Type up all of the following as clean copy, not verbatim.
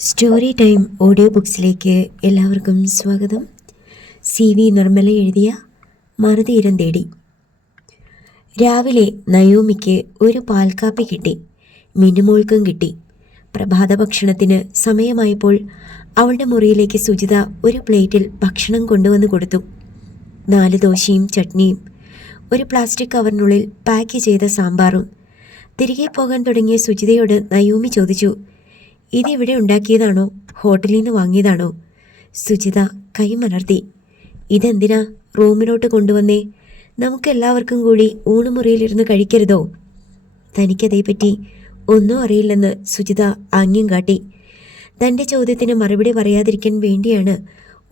Story time audio ബുക്സിലേക്ക് എല്ലാവർക്കും സ്വാഗതം. CV Nirmala എഴുതിയ മറുതീരം തേടി. രാവിലെ നയോമിക്ക് ഒരു പാൽക്കാപ്പി കിട്ടി, മിനുമോൾക്കും കിട്ടി. പ്രഭാത ഭക്ഷണത്തിന് സമയമായപ്പോൾ അവളുടെ മുറിയിലേക്ക് സുജിത ഒരു പ്ലേറ്റിൽ ഭക്ഷണം കൊണ്ടുവന്ന് കൊടുത്തു. 4 ദോശയും ചട്നിയും, ഒരു പ്ലാസ്റ്റിക് കവറിനുള്ളിൽ പാക്ക് ചെയ്ത സാമ്പാറും. തിരികെ പോകാൻ തുടങ്ങിയ സുജിതയോട് നയോമി ചോദിച്ചു, ഇതിവിടെ ഉണ്ടാക്കിയതാണോ, ഹോട്ടലിൽ നിന്ന് വാങ്ങിയതാണോ? സുജിത കൈമലർത്തി. ഇതെന്തിനാ റൂമിലോട്ട് കൊണ്ടുവന്നേ? നമുക്കെല്ലാവർക്കും കൂടി ഊണുമുറിയിലിരുന്ന് കഴിക്കരുതോ? തനിക്കതേപ്പറ്റി ഒന്നും അറിയില്ലെന്ന് സുജിത ആംഗ്യം കാട്ടി. തൻ്റെ ചോദ്യത്തിന് മറുപടി പറയാതിരിക്കാൻ വേണ്ടിയാണ്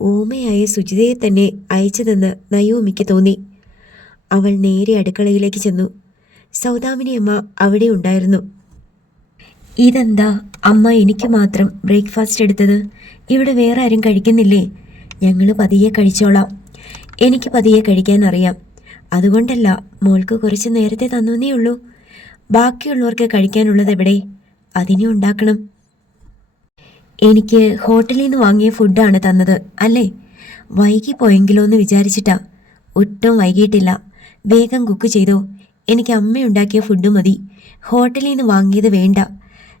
ഊമയായ സുജിതയെ തന്നെ അയച്ചതെന്ന് നയോമിക്ക് തോന്നി. അവൾ നേരെ അടുക്കളയിലേക്ക് ചെന്നു. സൗദാമിനിയമ്മ അവിടെ ഉണ്ടായിരുന്നു. ഇതെന്താ അമ്മ എനിക്ക് മാത്രം ബ്രേക്ക്ഫാസ്റ്റ് എടുത്തത്? ഇവിടെ വേറെ ആരും കഴിക്കുന്നില്ലേ? ഞങ്ങൾ പതിയെ കഴിച്ചോളാം. എനിക്ക് പതിയെ കഴിക്കാൻ അറിയാം. അതുകൊണ്ടല്ല, മോൾക്ക് കുറച്ച് നേരത്തെ തന്നേ ഉള്ളൂ. ബാക്കിയുള്ളവർക്ക് കഴിക്കാനുള്ളത് എവിടെ? അതിനെ ഉണ്ടാക്കണം. എനിക്ക് ഹോട്ടലിൽ നിന്ന് വാങ്ങിയ ഫുഡാണ് തന്നത് അല്ലേ? വൈകി പോയെങ്കിലോ എന്ന് വിചാരിച്ചിട്ടാ. ഒട്ടും വൈകിട്ടില്ല. വേഗം കുക്ക് ചെയ്തോ. എനിക്ക് അമ്മയുണ്ടാക്കിയ ഫുഡ് മതി. ഹോട്ടലിൽ നിന്ന് വാങ്ങിയത് വേണ്ട.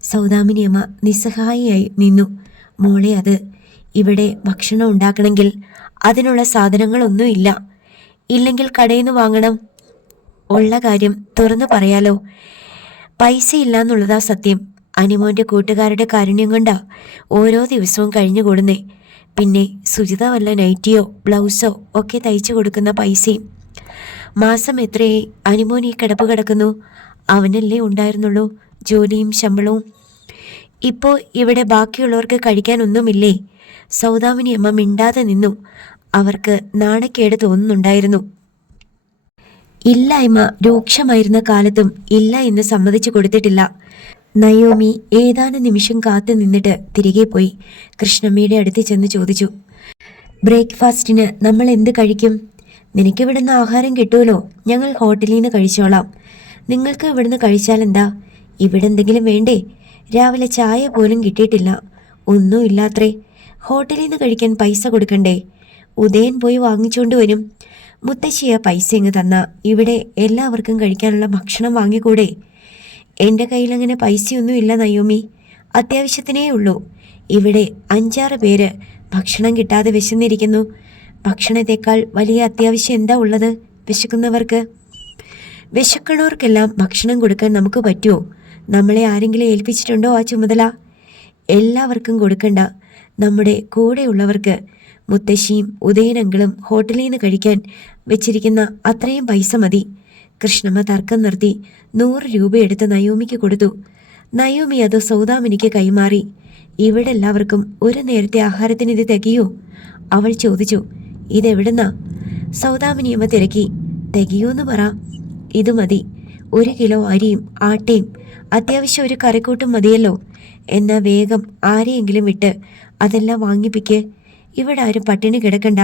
സൗദാമിനിയമ്മ നിസ്സഹായിയായി നിന്നു. മോളെ, അത് ഇവിടെ ഭക്ഷണം ഉണ്ടാക്കണമെങ്കിൽ അതിനുള്ള സാധനങ്ങളൊന്നും ഇല്ല. ഇല്ലെങ്കിൽ കടയിൽ നിന്ന് വാങ്ങണം. ഉള്ള കാര്യം തുറന്നു പറയാലോ, പൈസ ഇല്ല എന്നുള്ളതാ സത്യം. അനിമോൻ്റെ കൂട്ടുകാരുടെ കാരുണ്യം കൊണ്ടാ ഓരോ ദിവസവും കഴിഞ്ഞു കൂടുന്നേ. പിന്നെ സുജിത വല്ല നൈറ്റിയോ ബ്ലൗസോ ഒക്കെ തയ്ച്ചു കൊടുക്കുന്ന പൈസയും. മാസം എത്രയായി അനിമോൻ ഈ കിടപ്പ് കിടക്കുന്നു? അവനല്ലേ ഉണ്ടായിരുന്നുള്ളൂ ജോലിയും ശമ്പളവും. ഇപ്പോൾ ഇവിടെ ബാക്കിയുള്ളവർക്ക് കഴിക്കാനൊന്നുമില്ലേ? സൗദാമിനിയമ്മ മിണ്ടാതെ നിന്നു. അവർക്ക് നാണക്കേട് തോന്നുന്നുണ്ടായിരുന്നു. ഇല്ലായ്മ രൂക്ഷമായിരുന്ന കാലത്തും ഇല്ല എന്ന് സമ്മതിച്ചു കൊടുത്തിട്ടില്ല. നയോമി ഏതാനും നിമിഷം കാത്തു നിന്നിട്ട് തിരികെ പോയി കൃഷ്ണമ്മയുടെ അടുത്ത് ചെന്ന് ചോദിച്ചു, ബ്രേക്ക്ഫാസ്റ്റിന് നമ്മൾ എന്ത് കഴിക്കും? നിനക്ക് ഇവിടുന്ന് ആഹാരം കിട്ടുമല്ലോ. ഞങ്ങൾ ഹോട്ടലിൽ നിന്ന് കഴിച്ചോളാം. നിങ്ങൾക്ക് ഇവിടുന്ന് കഴിച്ചാലെന്താ? ഇവിടെ എന്തെങ്കിലും വേണ്ടേ? രാവിലെ ചായ പോലും കിട്ടിയിട്ടില്ല. ഒന്നുമില്ലാത്രേ. ഹോട്ടലിൽ നിന്ന് കഴിക്കാൻ പൈസ കൊടുക്കണ്ടേ? ഉദയൻ പോയി വാങ്ങിച്ചുകൊണ്ട് വരും. മുത്തശ്ശിയ പൈസ ഇങ്ങ് തന്ന ഇവിടെ എല്ലാവർക്കും കഴിക്കാനുള്ള ഭക്ഷണം വാങ്ങിക്കൂടെ? എൻ്റെ കയ്യിലങ്ങനെ പൈസയൊന്നും ഇല്ല നയോമി. അത്യാവശ്യത്തിനേ ഉള്ളൂ. ഇവിടെ 5-6 പേര് ഭക്ഷണം കിട്ടാതെ വിശന്നിരിക്കുന്നു. ഭക്ഷണത്തേക്കാൾ വലിയ അത്യാവശ്യം എന്താ ഉള്ളത് വിശക്കുന്നവർക്ക്? വിശക്കണവർക്കെല്ലാം ഭക്ഷണം കൊടുക്കാൻ നമുക്ക് പറ്റുമോ? നമ്മളെ ആരെങ്കിലും ഏൽപ്പിച്ചിട്ടുണ്ടോ ആ ചുമതല? എല്ലാവർക്കും കൊടുക്കണ്ട, നമ്മുടെ കൂടെയുള്ളവർക്ക്. മുത്തശ്ശിയും ഉദയനങ്ങളും ഹോട്ടലിൽ നിന്ന് കഴിക്കാൻ വെച്ചിരിക്കുന്ന അത്രയും പൈസ മതി. കൃഷ്ണമ്മ തർക്കം നിർത്തി 100 രൂപ എടുത്ത് നയോമിക്ക് കൊടുത്തു. നയോമി അത് സൗദാമിനിക്ക് കൈമാറി. ഇവിടെ എല്ലാവർക്കും ഒരു നേരത്തെ ആഹാരത്തിന് ഇത് തികയോ? അവൾ ചോദിച്ചു. ഇതെവിടുന്നാ? സൗദാമിനിയമ്മ തിരക്കി. തികയോന്ന് പറ. ഇത് മതി. 1 കിലോ അരിയും ആട്ടയും അത്യാവശ്യം ഒരു കറിക്കൂട്ടും മതിയല്ലോ. എന്നാ വേഗം ആരെയെങ്കിലും വിട്ട് അതെല്ലാം വാങ്ങിപ്പിക്ക്. ഇവിടെ ആരും പട്ടിണി കിടക്കണ്ട.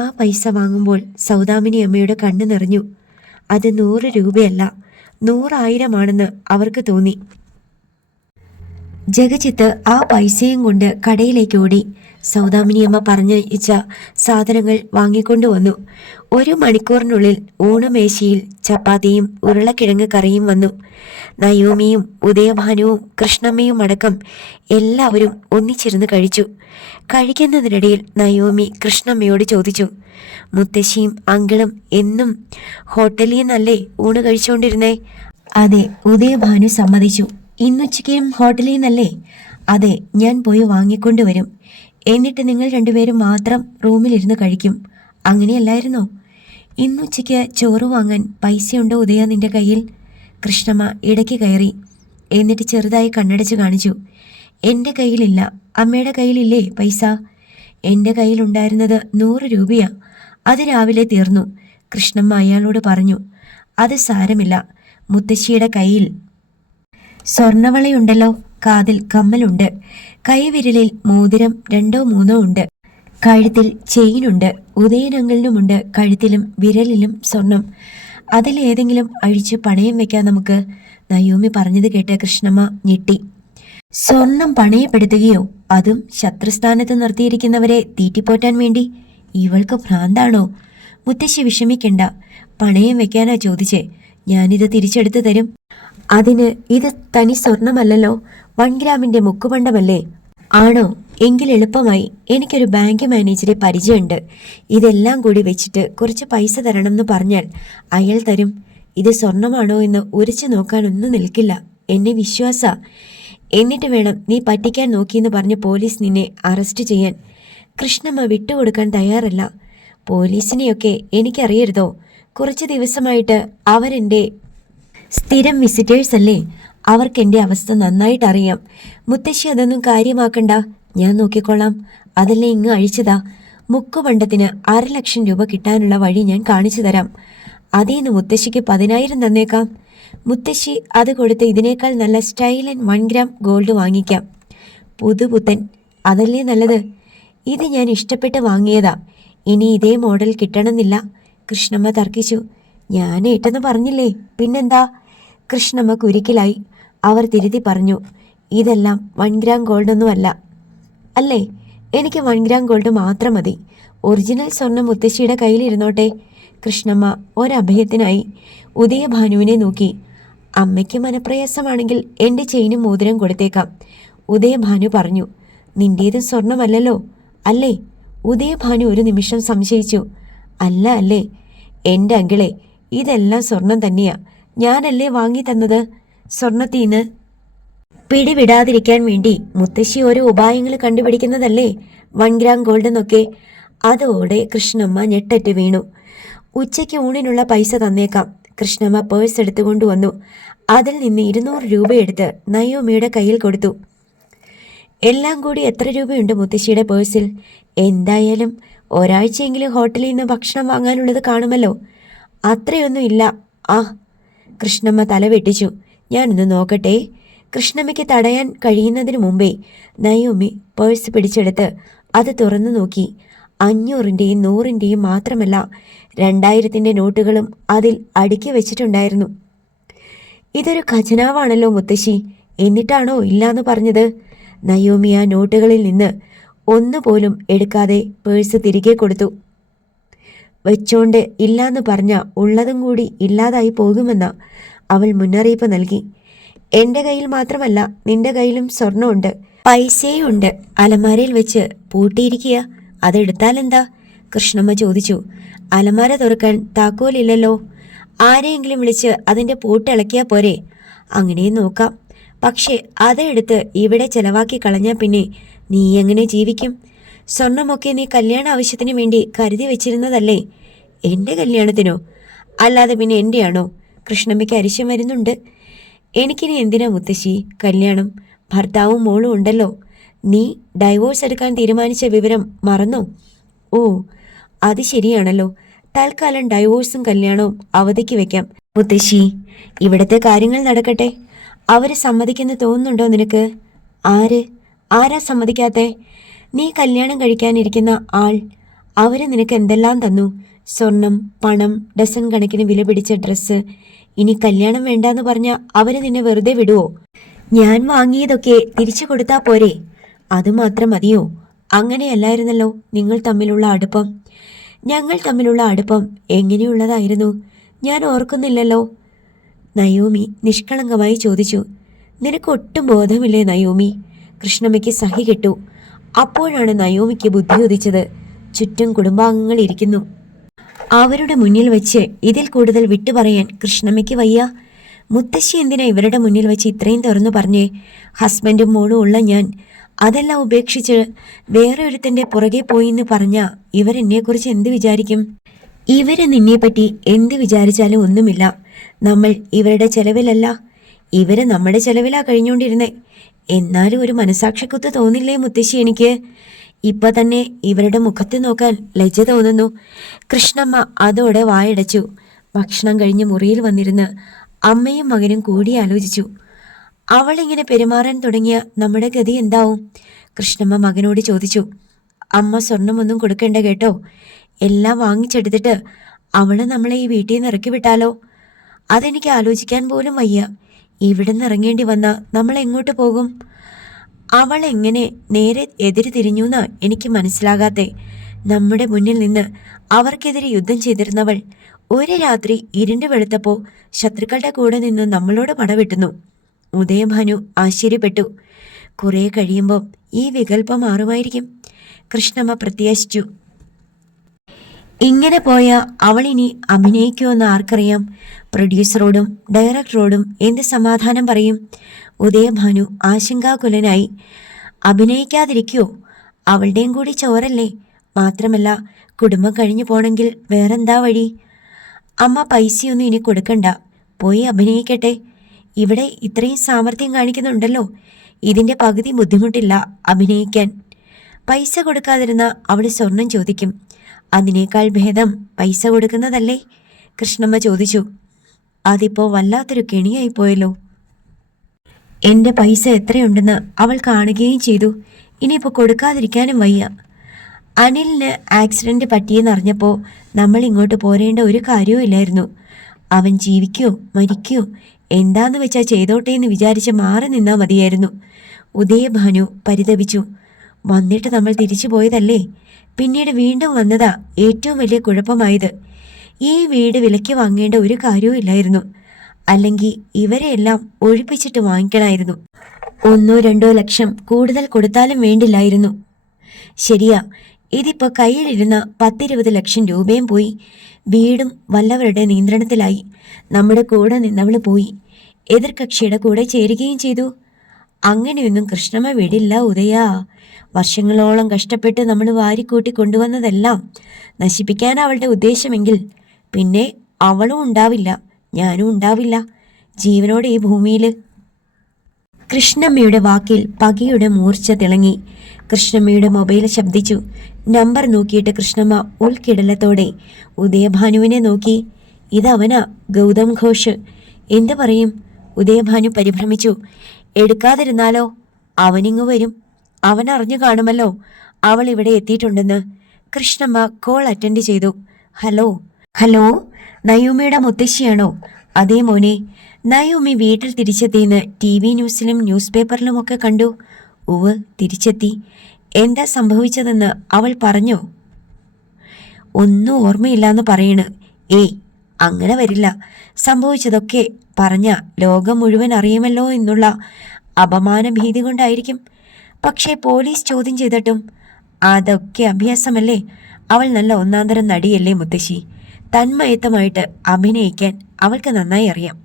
ആ പൈസ വാങ്ങുമ്പോൾ സൗദാമിനി അമ്മയുടെ കണ്ണ് നിറഞ്ഞു. അത് 100 രൂപയല്ല, 100,000 അവർക്ക് തോന്നി. ജഗജിത്ത് ആ പൈസയും കൊണ്ട് കടയിലേക്ക് ഓടി. സൗദാമിനിയമ്മ പറഞ്ഞയച്ച സാധനങ്ങൾ വാങ്ങിക്കൊണ്ടുവന്നു. 1 മണിക്കൂറിനുള്ളിൽ ഊണുമേശയിൽ ചപ്പാത്തിയും ഉരുളക്കിഴങ്ങ് കറിയും വന്നു. നയോമിയും ഉദയഭാനുവും കൃഷ്ണമ്മയും അടക്കം എല്ലാവരും ഒന്നിച്ചിരുന്ന് കഴിച്ചു. കഴിക്കുന്നതിനിടയിൽ നയോമി കൃഷ്ണമ്മയോട് ചോദിച്ചു, മുത്തശ്ശിയും അങ്കിളും എന്നും ഹോട്ടലിൽ നിന്നല്ലേ ഊണ് കഴിച്ചുകൊണ്ടിരുന്നേ? അതെ, ഉദയഭാനു സമ്മതിച്ചു. ഇന്നുച്ചയ്ക്കും ഹോട്ടലിൽ നിന്നല്ലേ? അതെ, ഞാൻ പോയി വാങ്ങിക്കൊണ്ടുവരും. എന്നിട്ട് നിങ്ങൾ 2 പേരും മാത്രം റൂമിലിരുന്ന് കഴിക്കും. അങ്ങനെയല്ലായിരുന്നോ? ഇന്നുച്ചയ്ക്ക് ചോറ് വാങ്ങാൻ പൈസയുണ്ടോ ഉദയ നിന്റെ കയ്യിൽ? കൃഷ്ണമ്മ ഇടയ്ക്ക് കയറി. എന്നിട്ട് ചെറുതായി കണ്ണടച്ച് കാണിച്ചു. എൻ്റെ കയ്യിലില്ല. അമ്മയുടെ കയ്യിലില്ലേ പൈസ? എൻ്റെ കയ്യിലുണ്ടായിരുന്നത് 100 രൂപയാ. അത് രാവിലെ തീർന്നു. കൃഷ്ണമ്മ അയാളോട് പറഞ്ഞു. അത് സാരമില്ല. മുത്തശ്ശിയുടെ കയ്യിൽ സ്വർണവളയുണ്ടല്ലോ, കാതിൽ കമ്മലുണ്ട്, കൈവിരലിൽ മോതിരം 2-3 ഉണ്ട്, കഴുത്തിൽ ചെയിനുണ്ട്. ഉദയനങ്ങളിലുമുണ്ട് കഴുത്തിലും വിരലിലും സ്വർണം. അതിലേതെങ്കിലും അഴിച്ച് പണയം വെക്കാൻ നമുക്ക്. നയോമി പറഞ്ഞത് കേട്ട് കൃഷ്ണമ്മ ഞെട്ടി. സ്വർണം പണയപ്പെടുത്തുകയോ, അതും ശത്രുസ്ഥാനത്ത് നിർത്തിയിരിക്കുന്നവരെ തീറ്റിപ്പോറ്റാൻ വേണ്ടി? ഇവൾക്ക് ഭ്രാന്താണോ? മുത്തശ്ശി വിഷമിക്കണ്ട, പണയം വെക്കാനാ ചോദിച്ചേ, ഞാനിത് തിരിച്ചെടുത്തു തരും. അതിന് ഇത് തനി സ്വർണമല്ലല്ലോ, 1 ഗ്രാമിന്റെ മുക്കുപണ്ടമല്ലേ? ആണോ? എങ്കിൽ എളുപ്പമായി. എനിക്കൊരു ബാങ്ക് മാനേജരെ പരിചയമുണ്ട്. ഇതെല്ലാം കൂടി വെച്ചിട്ട് കുറച്ച് പൈസ തരണമെന്ന് പറഞ്ഞാൽ അയാൾ തരും. ഇത് സ്വർണമാണോ എന്ന് ഉരച്ചു നോക്കാനൊന്നും നിൽക്കില്ല, എന്നെ വിശ്വാസ. എന്നിട്ട് വേണം നീ പറ്റിക്കാൻ നോക്കിയെന്ന് പറഞ്ഞ് പോലീസ് നിന്നെ അറസ്റ്റ് ചെയ്യാൻ. കൃഷ്ണമ്മ വിട്ടുകൊടുക്കാൻ തയ്യാറല്ല. പോലീസിനെയൊക്കെ എനിക്കറിയരുതോ? കുറച്ച് ദിവസമായിട്ട് അവരെൻ്റെ സ്ഥിരം വിസിറ്റേഴ്സ് അല്ലേ, അവർക്കെൻ്റെ അവസ്ഥ നന്നായിട്ട് അറിയാം. മുത്തശ്ശി അതൊന്നും കാര്യമാക്കണ്ട, ഞാൻ നോക്കിക്കൊള്ളാം. അതല്ലേ ഇങ്ങ് അഴിച്ചതാ. മുക്കുപണ്ടത്തിന് 1,00,000 രൂപ കിട്ടാനുള്ള വഴി ഞാൻ കാണിച്ചു തരാം. അതേന്ന് മുത്തശ്ശിക്ക് 10,000 തന്നേക്കാം. മുത്തശ്ശി അത് കൊടുത്ത് ഇതിനേക്കാൾ നല്ല സ്റ്റൈൽ ആൻഡ് 1 ഗ്രാം ഗോൾഡ് വാങ്ങിക്കാം. പുതുപുത്തൻ, അതല്ലേ നല്ലത്. ഇത് ഞാൻ ഇഷ്ടപ്പെട്ട് വാങ്ങിയതാ, ഇനി ഇതേ മോഡൽ കിട്ടണമെന്നില്ല. കൃഷ്ണമ്മ തർക്കിച്ചു. ഞാൻ ഏട്ടെന്ന് പറഞ്ഞില്ലേ, പിന്നെന്താ? കൃഷ്ണമ്മ കുരുക്കിലായി. അവർ തിരുത്തി പറഞ്ഞു, ഇതെല്ലാം 1 ഗ്രാം ഗോൾഡൊന്നുമല്ല. അല്ലേ? എനിക്ക് 1 ഗ്രാം ഗോൾഡ് മാത്രം മതി. ഒറിജിനൽ സ്വർണം മുത്തശ്ശിയുടെ കയ്യിലിരുന്നോട്ടെ. കൃഷ്ണമ്മ ഒരഭയത്തിനായി ഉദയഭാനുവിനെ നോക്കി. അമ്മയ്ക്ക് മനപ്രയാസമാണെങ്കിൽ എൻ്റെ ചെയിനും മോതിരം കൊടുത്തേക്കാം, ഉദയഭാനു പറഞ്ഞു. നിന്റേതും സ്വർണമല്ലല്ലോ അല്ലേ? ഉദയഭാനു ഒരു നിമിഷം സംശയിച്ചു. അല്ല അല്ലേ? എൻ്റെ അങ്കിളെ, ഇതെല്ലാം സ്വർണം തന്നെയാ. ഞാനല്ലേ വാങ്ങി തന്നത്. സ്വർണത്തീന്ന് പിടിവിടാതിരിക്കാൻ വേണ്ടി മുത്തശ്ശി ഓരോ ഉപായങ്ങൾ കണ്ടുപിടിക്കുന്നതല്ലേ 1 ഗ്രാം ഗോൾഡ് എന്നൊക്കെ. അതോടെ കൃഷ്ണമ്മ ഞെട്ടറ്റ് വീണു. ഉച്ചയ്ക്ക് ഊണിനുള്ള പൈസ തന്നേക്കാം. കൃഷ്ണമ്മ പേഴ്സ് എടുത്തുകൊണ്ടുവന്നു. അതിൽ നിന്ന് 200 രൂപയെടുത്ത് നയോമിയുടെ കയ്യിൽ കൊടുത്തു. എല്ലാം കൂടി എത്ര രൂപയുണ്ട് മുത്തശ്ശിയുടെ പേഴ്സിൽ? എന്തായാലും ഒരാഴ്ചയെങ്കിലും ഹോട്ടലിൽ നിന്ന് ഭക്ഷണം വാങ്ങാനുള്ളത് കാണുമല്ലോ. അത്രയൊന്നും ഇല്ല. ആ, കൃഷ്ണമ്മ തല വെട്ടിച്ചു. ഞാനൊന്ന് നോക്കട്ടെ. കൃഷ്ണമ്മയ്ക്ക് തടയാൻ കഴിയുന്നതിന് മുമ്പേ നയോമി പേഴ്സ് പിടിച്ചെടുത്ത് അത് തുറന്നു നോക്കി. 500ൻ്റെയും 100ൻ്റെയും മാത്രമല്ല, 2000ൻ്റെ നോട്ടുകളും അതിൽ അടുക്കി വെച്ചിട്ടുണ്ടായിരുന്നു. ഇതൊരു ഖജനാവാണല്ലോ മുത്തശ്ശി, എന്നിട്ടാണോ ഇല്ലാന്ന് പറഞ്ഞത്? നയോമി ആ നോട്ടുകളിൽ നിന്ന് ഒന്നുപോലും എടുക്കാതെ പേഴ്സ് തിരികെ കൊടുത്തു. വെച്ചോണ്ട് ഇല്ലാന്ന് പറഞ്ഞ ഉള്ളതും കൂടി ഇല്ലാതായി പോകുമെന്ന അവൾ മുന്നറിയിപ്പ് നൽകി. എൻ്റെ കയ്യിൽ മാത്രമല്ല, നിന്റെ കയ്യിലും സ്വർണ്ണമുണ്ട്, പൈസയുണ്ട്. അലമാരയിൽ വെച്ച് പൂട്ടിയിരിക്കുക, അതെടുത്താലെന്താ? കൃഷ്ണമ്മ ചോദിച്ചു. അലമാര തുറക്കാൻ താക്കോലില്ലല്ലോ. ആരെയെങ്കിലും വിളിച്ച് അതിൻ്റെ പൂട്ടിളക്കിയാൽ പോരെ? അങ്ങനെയും നോക്കാം. പക്ഷേ അതെടുത്ത് ഇവിടെ ചെലവാക്കി കളഞ്ഞാൽ പിന്നെ നീ എങ്ങനെ ജീവിക്കും? സ്വർണമൊക്കെ നീ കല്യാണ ആവശ്യത്തിന് വേണ്ടി കരുതി വെച്ചിരുന്നതല്ലേ. എൻ്റെ കല്യാണത്തിനോ? അല്ലാതെ പിന്നെ എൻ്റെയാണോ? കൃഷ്ണമ്മയ്ക്ക് അരിശം വരുന്നുണ്ട്. എനിക്കിനി എന്തിനാ മുത്തശ്ശി കല്യാണം? ഭർത്താവും മോളും ഉണ്ടല്ലോ. നീ ഡൈവോഴ്സ് എടുക്കാൻ തീരുമാനിച്ച വിവരം മറന്നോ? ഓ, അത് ശരിയാണല്ലോ. തൽക്കാലം ഡൈവോഴ്സും കല്യാണവും അവധിക്ക് വെക്കാം. മുത്തശ്ശി, ഇവിടുത്തെ കാര്യങ്ങൾ നടക്കട്ടെ. അവര് സമ്മതിക്കെന്ന് തോന്നുന്നുണ്ടോ നിനക്ക്? ആരാ സമ്മതിക്കാത്തെ? നീ കല്യാണം കഴിക്കാനിരിക്കുന്ന ആൾ. അവര് നിനക്ക് എന്തെല്ലാം തന്നു? സ്വർണം, പണം, ഡസൻ കണക്കിന് വില പിടിച്ച ഡ്രസ്സ്. ഇനി കല്യാണം വേണ്ടാന്ന് പറഞ്ഞ അവര് നിന്നെ വെറുതെ വിടുവോ? ഞാൻ വാങ്ങിയതൊക്കെ തിരിച്ചു കൊടുത്താ പോരെ? അതുമാത്രം മതിയോ? അങ്ങനെയല്ലായിരുന്നല്ലോ നിങ്ങൾ തമ്മിലുള്ള അടുപ്പം. ഞങ്ങൾ തമ്മിലുള്ള അടുപ്പം എങ്ങനെയുള്ളതായിരുന്നു? ഞാൻ ഓർക്കുന്നില്ലല്ലോ. നയോമി നിഷ്കളങ്കമായി ചോദിച്ചു. നിനക്ക് ഒട്ടും ബോധമില്ലേ നയോമി? കൃഷ്ണമ്മയ്ക്ക് സഹി കെട്ടു. അപ്പോഴാണ് നയോമിക്ക് ബുദ്ധി ഉദിച്ചത്. ചുറ്റും കുടുംബാംഗങ്ങൾ ഇരിക്കുന്നു. അവരുടെ മുന്നിൽ വെച്ച് ഇതിൽ കൂടുതൽ വിട്ടുപറയാൻ കൃഷ്ണമ്മയ്ക്ക് വയ്യ. മുത്തശ്ശി എന്തിനാ ഇവരുടെ മുന്നിൽ വെച്ച് ഇത്രയും തുറന്നു പറഞ്ഞേ? ഹസ്ബൻഡും മോളും ഉള്ള ഞാൻ അതെല്ലാം ഉപേക്ഷിച്ച് വേറെ ഒരുത്തൻ്റെ പുറകെ പോയിന്ന് പറഞ്ഞാൽ ഇവരെന്നെക്കുറിച്ച് എന്ത് വിചാരിക്കും? ഇവര് നിന്നെപ്പറ്റി എന്ത് വിചാരിച്ചാലും ഒന്നുമില്ല. നമ്മൾ ഇവരുടെ ചെലവിലല്ല, ഇവര് നമ്മുടെ ചെലവിലാ കഴിഞ്ഞുകൊണ്ടിരുന്നേ. എന്നാലും ഒരു മനസാക്ഷിക്കുത്ത് തോന്നില്ലേ മുത്തശ്ശി എനിക്ക്? ഇപ്പൊ തന്നെ ഇവരുടെ മുഖത്ത് നോക്കാൻ ലജ്ജ തോന്നുന്നു. കൃഷ്ണമ്മ അതോടെ വായടച്ചു. ഭക്ഷണം കഴിഞ്ഞ് മുറിയിൽ വന്നിരുന്ന് അമ്മയും മകനും കൂടി ആലോചിച്ചു. അവളിങ്ങനെ പെരുമാറാൻ തുടങ്ങിയ നമ്മുടെ ഗതി എന്താവും? കൃഷ്ണമ്മ മകനോട് ചോദിച്ചു. അമ്മ സ്വർണമൊന്നും കൊടുക്കേണ്ട കേട്ടോ. എല്ലാം വാങ്ങിച്ചെടുത്തിട്ട് അവള് നമ്മളെ ഈ വീട്ടിൽ നിന്ന് ഇറക്കി വിട്ടാലോ? അതെനിക്ക് ആലോചിക്കാൻ പോലും വയ്യ. ഇവിടെ നിന്ന് ഇറങ്ങേണ്ടി വന്നാൽ നമ്മൾ എങ്ങോട്ട് പോകും? അവൾ എങ്ങനെ നേരെ എതിര് തിരിഞ്ഞൂന്നാ എനിക്ക് മനസ്സിലാകാതെ. നമ്മുടെ മുന്നിൽ നിന്ന് അവർക്കെതിരെ യുദ്ധം ചെയ്തിരുന്നവൾ ഒരു രാത്രി ഇരുണ്ട് വെളുത്തപ്പോ ശത്രുക്കളുടെ കൂടെ നിന്ന് നമ്മളോട് പടവെട്ടുന്നു. ഉദയഭാനു ആശ്ചര്യപ്പെട്ടു. കുറെ കഴിയുമ്പോൾ ഈ വികല്പം മാറുമായിരിക്കും, കൃഷ്ണമ്മ പ്രത്യാശിച്ചു. ഇങ്ങനെ പോയ അവൾ ഇനി അഭിനയിക്കുമെന്ന് ആർക്കറിയാം? പ്രൊഡ്യൂസറോടും ഡയറക്ടറോടും എന്ത് സമാധാനം പറയും? ഉദയഭാനു ആശങ്കാകുലനായി. അഭിനയിക്കാതിരിക്കുവോ? അവളുടെയും കൂടി ചോരല്ലേ. മാത്രമല്ല, കുടുംബം കഴിഞ്ഞു പോണെങ്കിൽ വേറെന്താ വഴി? അമ്മ പൈസയൊന്നും ഇനി കൊടുക്കണ്ട, പോയി അഭിനയിക്കട്ടെ. ഇവിടെ ഇത്രയും സാമർഥ്യം കാണിക്കുന്നുണ്ടല്ലോ, ഇതിൻ്റെ പകുതി ബുദ്ധിമുട്ടില്ല അഭിനയിക്കാൻ. പൈസ കൊടുക്കാതിരുന്ന അവൾ സ്വർണം ചോദിക്കും. അതിനേക്കാൾ ഭേദം പൈസ കൊടുക്കുന്നതല്ലേ? കൃഷ്ണമ്മ ചോദിച്ചു. അതിപ്പോ വല്ലാത്തൊരു കെണിയായിപ്പോയല്ലോ. എൻ്റെ പൈസ എത്രയുണ്ടെന്ന് അവൾ കാണുകയും ചെയ്തു. ഇനിയിപ്പോൾ കൊടുക്കാതിരിക്കാനും വയ്യ. അനിലിന് ആക്സിഡന്റ് പറ്റിയെന്നറിഞ്ഞപ്പോൾ നമ്മൾ ഇങ്ങോട്ട് പോരേണ്ട ഒരു കാര്യവും ഇല്ലായിരുന്നു. അവൻ ജീവിക്കോ മരിക്കോ എന്താന്ന് വെച്ചാൽ ചെയ്തോട്ടെ എന്ന് വിചാരിച്ച് മാറി നിന്നാ മതിയായിരുന്നു. ഉദയഭാനു പരിതപിച്ചു. വന്നിട്ട് നമ്മൾ തിരിച്ചു പോയതല്ലേ, പിന്നീട് വീണ്ടും വന്നതാ ഏറ്റവും വലിയ കുഴപ്പമായത്. ഈ വീട് വിലയ്ക്ക് വാങ്ങേണ്ട ഒരു കാര്യവും ഇല്ലായിരുന്നു. അല്ലെങ്കിൽ ഇവരെയെല്ലാം ഒഴിപ്പിച്ചിട്ട് വാങ്ങിക്കണമായിരുന്നു. 1-2 ലക്ഷം കൂടുതൽ കൊടുത്താലും വേണ്ടില്ലായിരുന്നു. ശരിയാ, ഇതിപ്പോൾ കയ്യിലിരുന്ന 10-20 ലക്ഷം രൂപയും പോയി. വീടും വല്ലവരുടെ നിയന്ത്രണത്തിലായി. നമ്മുടെ കൂടെ നിന്നവള് പോയി, എതിർകക്ഷിയുടെ കൂടെ ചേരുകയും ചെയ്തു. അങ്ങനെയൊന്നും കൃഷ്ണമ്മ വിടില്ല ഉദയാ. വർഷങ്ങളോളം കഷ്ടപ്പെട്ട് നമ്മൾ വാരിക്കൂട്ടി കൊണ്ടുവന്നതെല്ലാം നശിപ്പിക്കാൻ അവളുടെ ഉദ്ദേശമെങ്കിൽ പിന്നെ അവളും ഉണ്ടാവില്ല, ഞാനും ഉണ്ടാവില്ല ജീവനോടെ ഈ ഭൂമിയിൽ. കൃഷ്ണമ്മയുടെ വാക്കിൽ പകയുടെ മൂർച്ച തിളങ്ങി. കൃഷ്ണമ്മയുടെ മൊബൈൽ ശബ്ദിച്ചു. നമ്പർ നോക്കിയിട്ട് കൃഷ്ണമ്മ ഉൾക്കിടലത്തോടെ ഉദയഭാനുവിനെ നോക്കി. ഇതവനാ, ഗൗതം ഘോഷ്. എന്തു പറയും? ഉദയഭാനു പരിഭ്രമിച്ചു. എടുക്കാതിരുന്നാലോ? അവനിങ്ങു വരും. അവൻ അറിഞ്ഞു കാണുമല്ലോ അവൾ ഇവിടെ എത്തിയിട്ടുണ്ടെന്ന്. കൃഷ്ണമ്മ കോൾ അറ്റൻഡ് ചെയ്തു. ഹലോ ഹലോ, നയൂമിയുടെ മുത്തശ്ശിയാണോ? അതേ മോനെ, നയൂമി വീട്ടിൽ തിരിച്ചെത്തിയെന്ന് TV ന്യൂസിലും ന്യൂസ് പേപ്പറിലുമൊക്കെ കണ്ടു. ഉവ്, തിരിച്ചെത്തി. എന്താ സംഭവിച്ചതെന്ന് അവൾ പറഞ്ഞോ? ഒന്നും ഓർമ്മയില്ലാന്ന് പറയണ്. ഏയ്, അങ്ങനെ വരില്ല. സംഭവിച്ചതൊക്കെ പറഞ്ഞ ലോകം മുഴുവൻ അറിയുമല്ലോ എന്നുള്ള അപമാന ഭീതി കൊണ്ടായിരിക്കും. പക്ഷേ പോലീസ് ചോദ്യം ചെയ്തിട്ടും അതൊക്കെ അഭ്യാസമല്ലേ. അവൾ നല്ല ഒന്നാന്തരം നടിയല്ലേ മുത്തശ്ശി. തന്മയത്തമായിട്ട് അഭിനയിക്കാൻ അവൾക്ക് നന്നായി അറിയാം.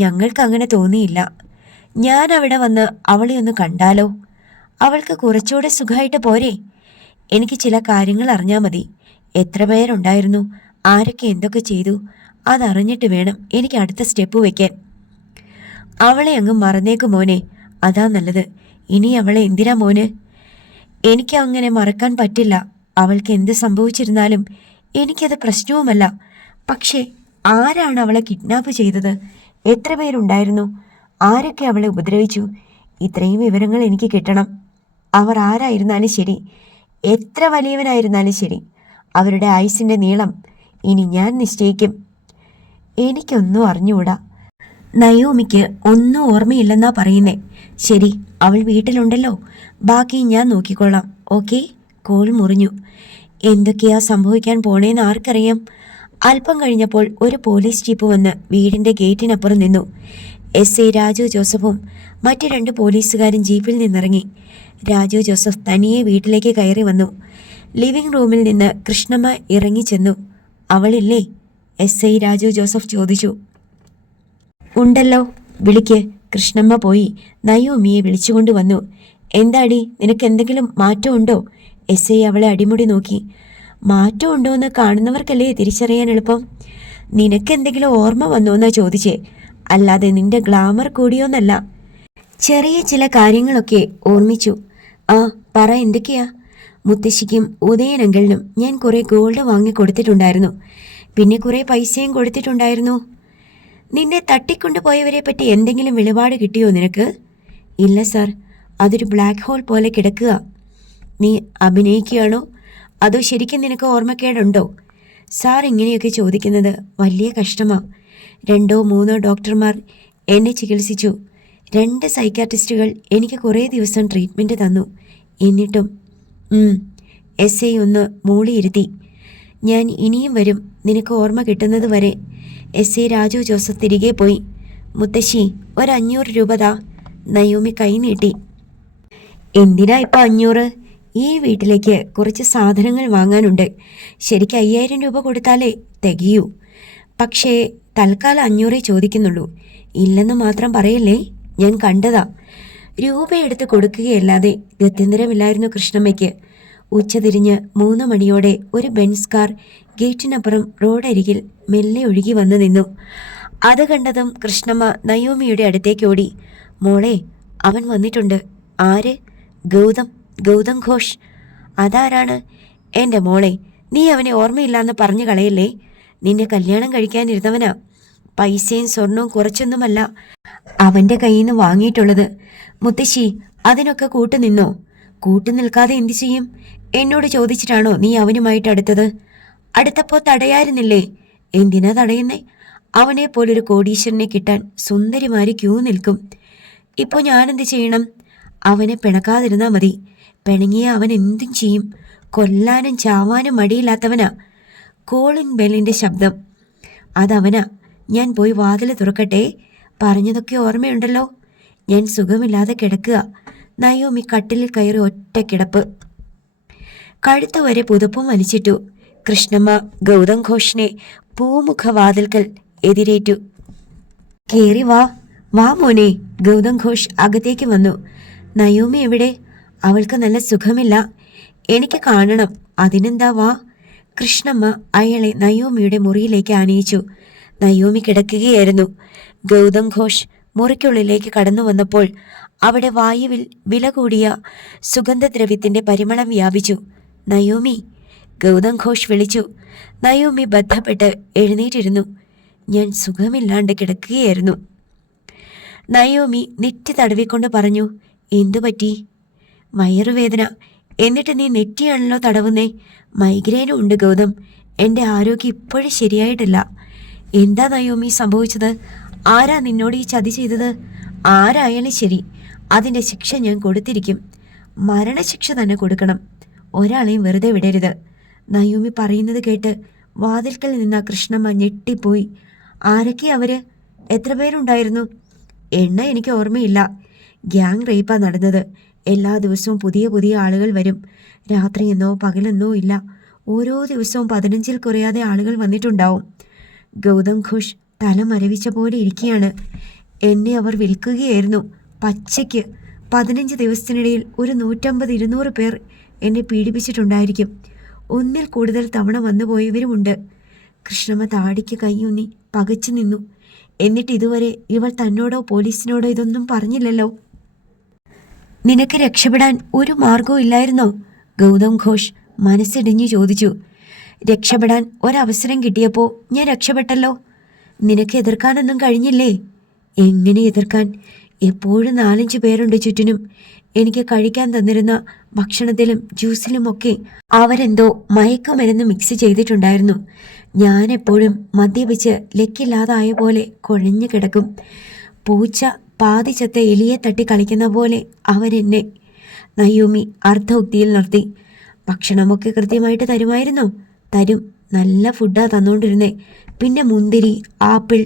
ഞങ്ങൾക്ക് അങ്ങനെ തോന്നിയില്ല. ഞാൻ അവിടെ വന്ന് അവളെ ഒന്ന് കണ്ടാലോ? അവൾക്ക് കുറച്ചുകൂടെ സുഖമായിട്ട് പോരെ? എനിക്ക് ചില കാര്യങ്ങൾ അറിഞ്ഞാൽ മതി. എത്ര പേരുണ്ടായിരുന്നു, ആരൊക്കെ എന്തൊക്കെ ചെയ്തു, അതറിഞ്ഞിട്ട് വേണം എനിക്ക് അടുത്ത സ്റ്റെപ്പ് വയ്ക്കാൻ. അവളെ അങ്ങ് മറന്നേക്ക് മോനെ, അതാ നല്ലത്. ഇനി അവളെ എന്തിനാ മോന്? എനിക്ക് അങ്ങനെ മറക്കാൻ പറ്റില്ല. അവൾക്ക് എന്ത് സംഭവിച്ചിരുന്നാലും എനിക്കത് പ്രശ്നവുമല്ല. പക്ഷേ ആരാണ് അവളെ കിഡ്നാപ്പ് ചെയ്തത്? എത്ര പേരുണ്ടായിരുന്നു? ആരൊക്കെ അവളെ ഉപദ്രവിച്ചു? ഇത്രയും വിവരങ്ങൾ എനിക്ക് കിട്ടണം. അവർ ആരായിരുന്നാലും ശരി, എത്ര വലിയവനായിരുന്നാലും ശരി, അവരുടെ ആയുസിൻ്റെ നീളം ഇനി ഞാൻ നിശ്ചയിക്കും. എനിക്കൊന്നും അറിഞ്ഞുകൂടാ. നയോമിക്ക് ഒന്നും ഓർമ്മയില്ലെന്നാ പറയുന്നേ. ശരി, അവൾ വീട്ടിലുണ്ടല്ലോ, ബാക്കി ഞാൻ നോക്കിക്കൊള്ളാം. ഓക്കെ. കോൾ മുറിഞ്ഞു. എന്തൊക്കെയാ സംഭവിക്കാൻ പോണേന്ന് ആർക്കറിയാം? അല്പം കഴിഞ്ഞപ്പോൾ ഒരു പോലീസ് ജീപ്പ് വന്ന് വീടിൻ്റെ ഗേറ്റിനപ്പുറം നിന്നു. SI രാജു ജോസഫും മറ്റ് 2 പോലീസുകാരും ജീപ്പിൽ നിന്നിറങ്ങി. രാജു ജോസഫ് തനിയെ വീട്ടിലേക്ക് കയറി വന്നു. ലിവിംഗ് റൂമിൽ നിന്ന് കൃഷ്ണമ്മ ഇറങ്ങിച്ചെന്നു. അവളില്ലേ? SI രാജു ജോസഫ് ചോദിച്ചു. ഉണ്ടല്ലോ, വിളിക്ക്. കൃഷ്ണമ്മ പോയി നയോമിയെ വിളിച്ചുകൊണ്ട് വന്നു. എന്താടി, നിനക്ക് എന്തെങ്കിലും മാറ്റമുണ്ടോ? SI അവളെ അടിമുടി നോക്കി. മാറ്റം ഉണ്ടോയെന്ന് കാണുന്നവർക്കല്ലേ തിരിച്ചറിയാൻ എളുപ്പം. നിനക്കെന്തെങ്കിലും ഓർമ്മ വന്നോന്നാ ചോദിച്ചേ, അല്ലാതെ നിന്റെ ഗ്ലാമർ കൂടിയോന്നല്ല. ചെറിയ ചില കാര്യങ്ങളൊക്കെ ഓർമ്മിച്ചു. ആ പറ, എന്തൊക്കെയാ? മുത്തശ്ശിക്കും ഉദയനങ്കലിനും ഞാൻ കുറേ ഗോൾഡ് വാങ്ങി കൊടുത്തിട്ടുണ്ടായിരുന്നു. പിന്നെ കുറേ പൈസയും കൊടുത്തിട്ടുണ്ടായിരുന്നു. നിന്നെ തട്ടിക്കൊണ്ടുപോയവരെ പറ്റി എന്തെങ്കിലും വെളിപാട് കിട്ടിയോ നിനക്ക്? ഇല്ല സാർ, അതൊരു ബ്ലാക്ക് ഹോൾ പോലെ കിടക്കുക. നീ അഭിനയിക്കുകയാണോ അതോ ശരിക്കും നിനക്ക് ഓർമ്മക്കേടുണ്ടോ? സാർ ഇങ്ങനെയൊക്കെ ചോദിക്കുന്നത് വലിയ കഷ്ടമാ. 2-3 ഡോക്ടർമാർ എന്നെ ചികിത്സിച്ചു. 2 സൈക്കാട്രിസ്റ്റുകൾ എനിക്ക് കുറേ ദിവസം ട്രീറ്റ്മെൻറ്റ് തന്നു. എന്നിട്ടും SA ഒന്ന് മൂളിയിരുത്തി. ഞാൻ ഇനിയും വരും, നിനക്ക് ഓർമ്മ കിട്ടുന്നത് വരെ. SA രാജു ജോസഫ് തിരികെ പോയി. മുത്തശ്ശി, 500 രൂപ താ. നയോമി കൈ നീട്ടി. എന്തിനാ ഇപ്പം 500? ഈ വീട്ടിലേക്ക് കുറച്ച് സാധനങ്ങൾ വാങ്ങാനുണ്ട്. ശരിക്കും 5000 രൂപ കൊടുത്താലേ തികയൂ. പക്ഷേ തൽക്കാലം 500 ചോദിക്കുന്നുള്ളൂ. ഇല്ലെന്ന് മാത്രം പറയല്ലേ, ഞാൻ കണ്ടതാ. രൂപ എടുത്ത് കൊടുക്കുകയല്ലാതെ ഗത്യന്തരമില്ലായിരുന്നു കൃഷ്ണമ്മയ്ക്ക്. ഉച്ചതിരിഞ്ഞ് 3 മണിയോടെ ഒരു ബെൻസ് കാർ ഗേറ്റിനപ്പുറം റോഡരികിൽ മെല്ലെ ഒഴുകി വന്നു നിന്നു. അത് കണ്ടതും കൃഷ്ണമ്മ നയോമിയുടെ അടുത്തേക്ക് ഓടി. മോളെ, അവൻ വന്നിട്ടുണ്ട്. ആര്? ഗൗതം ഘോഷ്. അതാരാണ്? എൻ്റെ മോളെ, നീ അവനെ ഓർമ്മയില്ലാന്ന് പറഞ്ഞു കളയല്ലേ. നിന്നെ കല്യാണം കഴിക്കാനിരുന്നവനാ. പൈസയും സ്വർണവും കുറച്ചൊന്നുമല്ല അവൻ്റെ കയ്യിൽ നിന്ന് വാങ്ങിയിട്ടുള്ളത്. മുത്തശ്ശി, അതിനൊക്കെ കൂട്ടുനിന്നോ? കൂട്ടുനിൽക്കാതെ എന്തു ചെയ്യും? എന്നോട് ചോദിച്ചിട്ടാണോ നീ അവനുമായിട്ട് അടുത്തത്? അടുത്തപ്പോൾ തടയായിരുന്നില്ലേ? എന്തിനാ തടയുന്നേ? അവനെപ്പോലൊരു കോടീശ്വരനെ കിട്ടാൻ സുന്ദരിമാര് ക്യൂ നിൽക്കും. ഇപ്പോൾ ഞാനെന്ത് ചെയ്യണം? അവനെ പിണക്കാതിരുന്നാ മതി. പിണങ്ങിയ അവൻ എന്തും ചെയ്യും. കൊല്ലാനും ചാവാനും മടിയില്ലാത്തവനാ. കോളിംഗ് ബെല്ലിൻ്റെ ശബ്ദം. അതവനാ. ഞാൻ പോയി വാതിൽ തുറക്കട്ടെ? പറഞ്ഞതൊക്കെ ഓർമ്മയുണ്ടല്ലോ. ഞാൻ സുഖമില്ലാതെ കിടക്കുക. നയോമി കട്ടിലിൽ കയറി ഒറ്റ കിടപ്പ്. കഴുത്ത് വരെ പുതപ്പും വലിച്ചിട്ടു. കൃഷ്ണമ്മ ഗൗതം ഘോഷിനെ പൂമുഖവാതിൽക്കൽ എതിരേറ്റു. കേറി വാ മോനെ. ഗൗതം ഘോഷ് അകത്തേക്ക് വന്നു. നയോമി എവിടെ? അവൾക്ക് നല്ല സുഖമില്ല. എനിക്ക് കാണണം. അതിനെന്താ, വാ. കൃഷ്ണമ്മ അയാളെ നയോമിയുടെ മുറിയിലേക്ക് ആനയിച്ചു. നയോമി കിടക്കുകയായിരുന്നു. ഗൗതം ഘോഷ് മുറിക്കുള്ളിലേക്ക് കടന്നു വന്നപ്പോൾ അവിടെ വായുവിൽ വില കൂടിയ സുഗന്ധദ്രവ്യത്തിൻ്റെ പരിമളം വ്യാപിച്ചു. നയോമി, ഗൗതം ഘോഷ് വിളിച്ചു. നയോമി ബന്ധപ്പെട്ട് എഴുന്നേറ്റിരുന്നു. ഞാൻ സുഖമില്ലാണ്ട് കിടക്കുകയായിരുന്നു. നയോമി നെറ്റി തടവിക്കൊണ്ട് പറഞ്ഞു. എന്തു പറ്റി? വയറുവേദന. എന്നിട്ട് നീ നെറ്റിയാണല്ലോ തടവുന്നേ. മൈഗ്രെയിനും ഉണ്ട് ഗൗതം. എൻ്റെ ആരോഗ്യം ഇപ്പോഴും ശരിയായിട്ടില്ല. എന്താ നയോമി സംഭവിച്ചത്? ആരാ നിന്നോട് ഈ ചതി ചെയ്തത്? ആരായാലും ശരി, അതിൻ്റെ ശിക്ഷ ഞാൻ കൊടുത്തിരിക്കും. മരണശിക്ഷ തന്നെ കൊടുക്കണം. ഒരാളെയും വെറുതെ വിടരുത്. നയോമി പറയുന്നത് കേട്ട് വാതിൽക്കൽ നിന്ന കൃഷ്ണമ്മ ഞെട്ടിപ്പോയി. ആരൊക്കെ അവര്? എത്ര പേരുണ്ടായിരുന്നു? എണ്ണ എനിക്ക് ഓർമ്മയില്ല. ഗ്യാങ് റേപ്പാ നടന്നത്. എല്ലാ ദിവസവും പുതിയ ആളുകൾ വരും. രാത്രിയെന്നോ പകലെന്നോ ഇല്ല. ഓരോ ദിവസവും 15-ൽ കുറയാതെ ആളുകൾ വന്നിട്ടുണ്ടാവും. ഗൗതം ഘോഷ് തല മരവിച്ച പോലെ ഇരിക്കുകയാണ്. എന്നെ അവർ വിൽക്കുകയായിരുന്നു പച്ചയ്ക്ക്. 15 ദിവസത്തിനിടയിൽ ഒരു 150-200 പേർ എന്നെ പീഡിപ്പിച്ചിട്ടുണ്ടായിരിക്കും. 1-ൽ കൂടുതൽ തവണ വന്നുപോയവരുമുണ്ട്. കൃഷ്ണമ്മ താടിക്ക് കൈയൂന്നി പകച്ചു നിന്നു. എന്നിട്ട് ഇതുവരെ ഇവൾ തന്നോടോ പോലീസിനോടോ ഇതൊന്നും പറഞ്ഞില്ലല്ലോ. നിനക്ക് രക്ഷപ്പെടാൻ ഒരു മാർഗവും ഇല്ലായിരുന്നോ? ഗൗതം ഘോഷ് മനസ്സിടിഞ്ഞു ചോദിച്ചു. രക്ഷപ്പെടാൻ ഒരവസരം കിട്ടിയപ്പോൾ ഞാൻ രക്ഷപ്പെട്ടല്ലോ. നിനക്ക് എതിർക്കാനൊന്നും കഴിഞ്ഞില്ലേ? എങ്ങനെ എതിർക്കാൻ? എപ്പോഴും 4-5 പേരുണ്ട് ചുറ്റിനും. എനിക്ക് കഴിക്കാൻ തന്നിരുന്ന ഭക്ഷണത്തിലും ജ്യൂസിലുമൊക്കെ അവരെന്തോ മയക്കുമരുന്ന് മിക്സ് ചെയ്തിട്ടുണ്ടായിരുന്നു. ഞാനെപ്പോഴും മദ്യപിച്ച് ലക്കില്ലാതായ പോലെ കുഴഞ്ഞു കിടക്കും. പൂച്ച പാതിച്ചത്തെ എലിയെ തട്ടി കളിക്കുന്ന പോലെ അവരെന്നെ. നയോമി അർദ്ധോക്തിയിൽ നിർത്തി. ഭക്ഷണമൊക്കെ കൃത്യമായിട്ട് തരുമായിരുന്നോ? തരും. നല്ല ഫുഡാ തന്നുകൊണ്ടിരുന്നേ. പിന്നെ മുന്തിരി, ആപ്പിൾ,